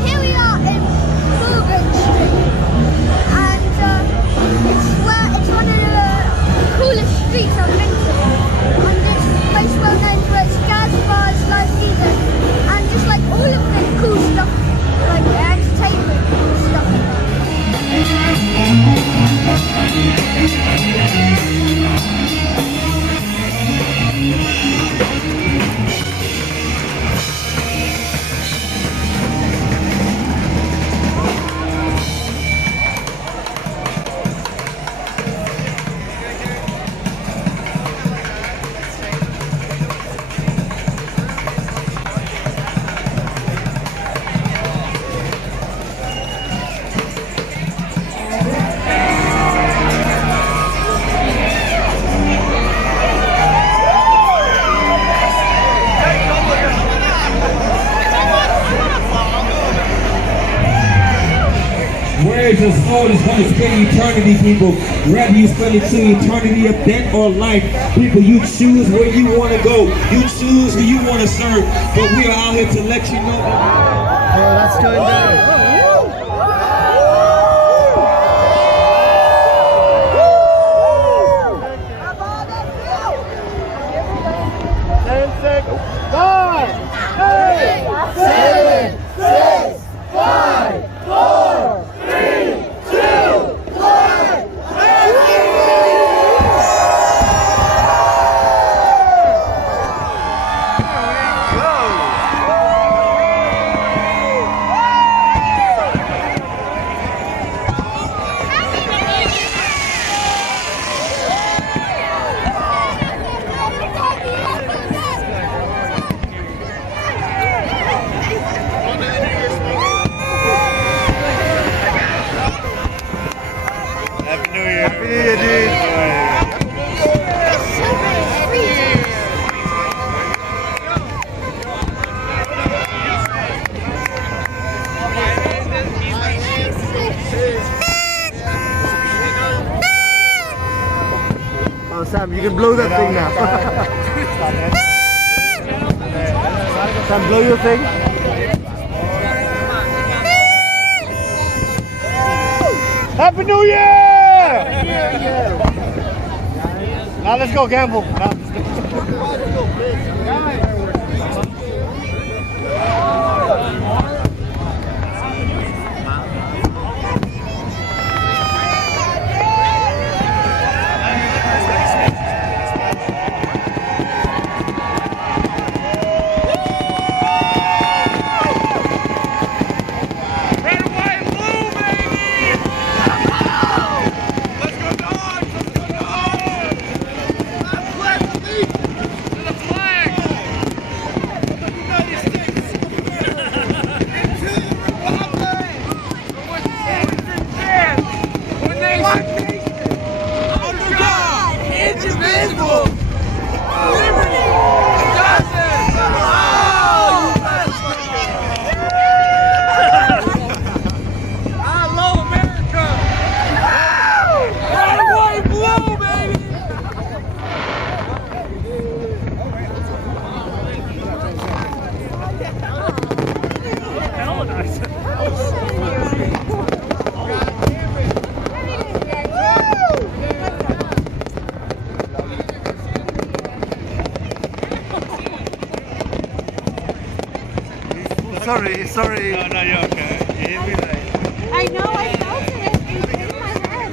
here we are in Bourbon Street, and it's one of the coolest streets I've been to. And it's most well known for its jazz bars, live music, and just like all of the cool stuff, like entertainment stuff. Words as hard as going to spend eternity, people. Whether you spend it to eternity of death or life, people, you choose where you want to go. You choose who you want to serve. But we are out here to let you know. Oh, that's going down. 10 seconds. 5, 8, 7, 6, 5, 4, 3, 2, 1. Happy New Year. Happy New Year, dude. Oh, Sam, you can blow that thing now. Sam, blow your thing. Happy New Year! Now let's go gamble. Sorry. No, you're okay. You hit me like... I know, I felt it. It's in my head.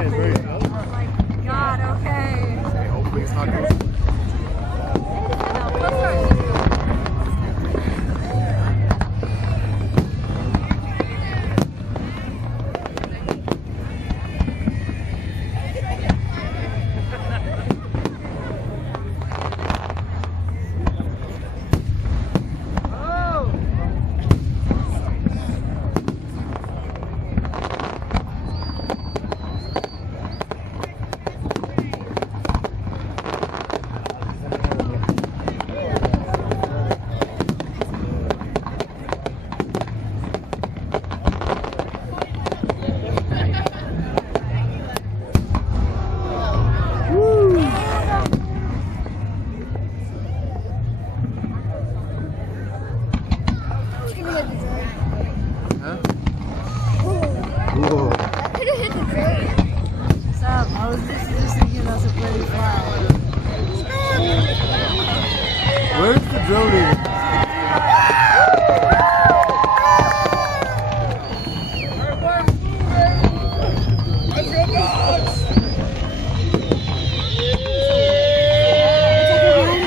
God, okay. Hopefully it's not good. No, we'll start. What's up? I was just thinking that's a pretty fly. Where's the drone even?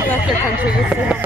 Left the country to see how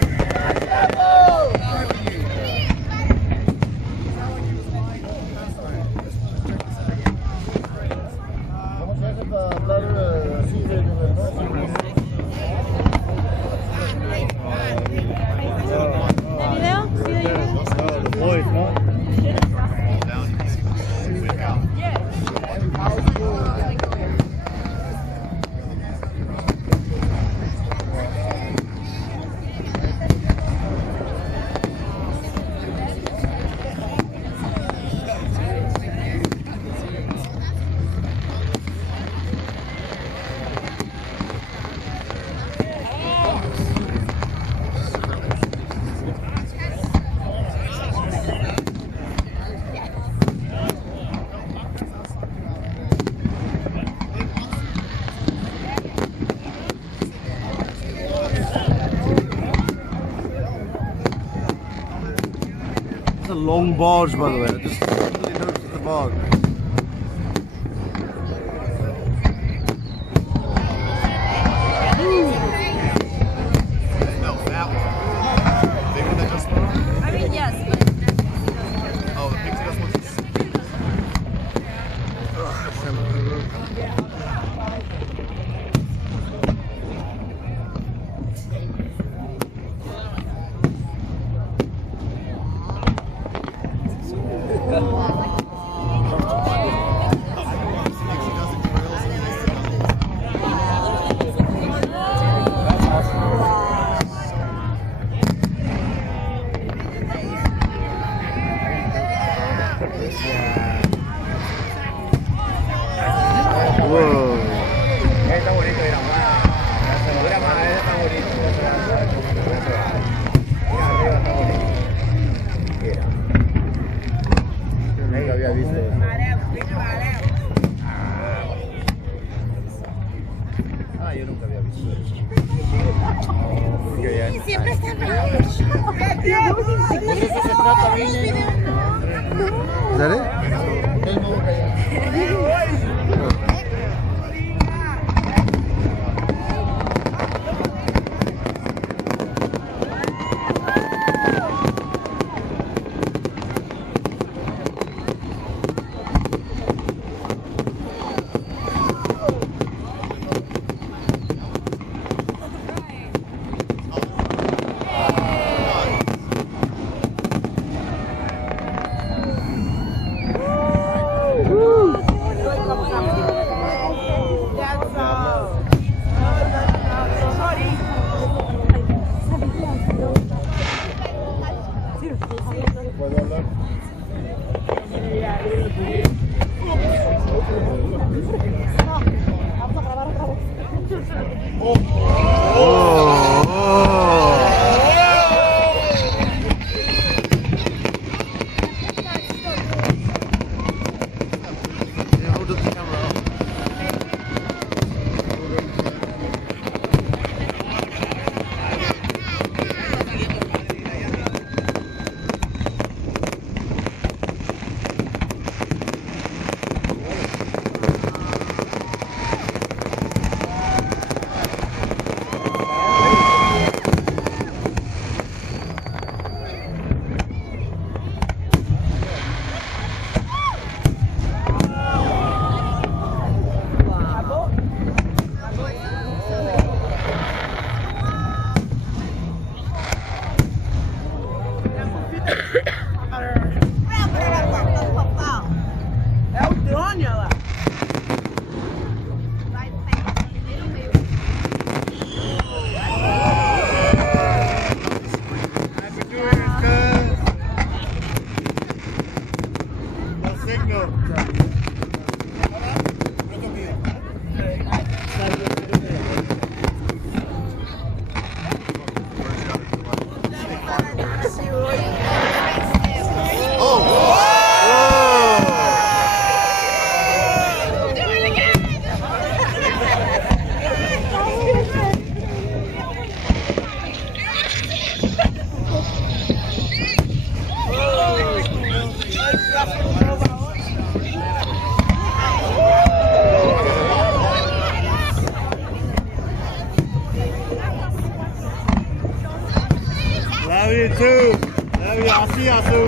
It's a long barge, by the way. I just really noticed the barge. I mean, yes, but Oh, the pixie dust one's Whoa. Ah, yo nunca había visto eso. Siempre está bravo. ¿De qué se trata, niña? ¿Dale? Sasu.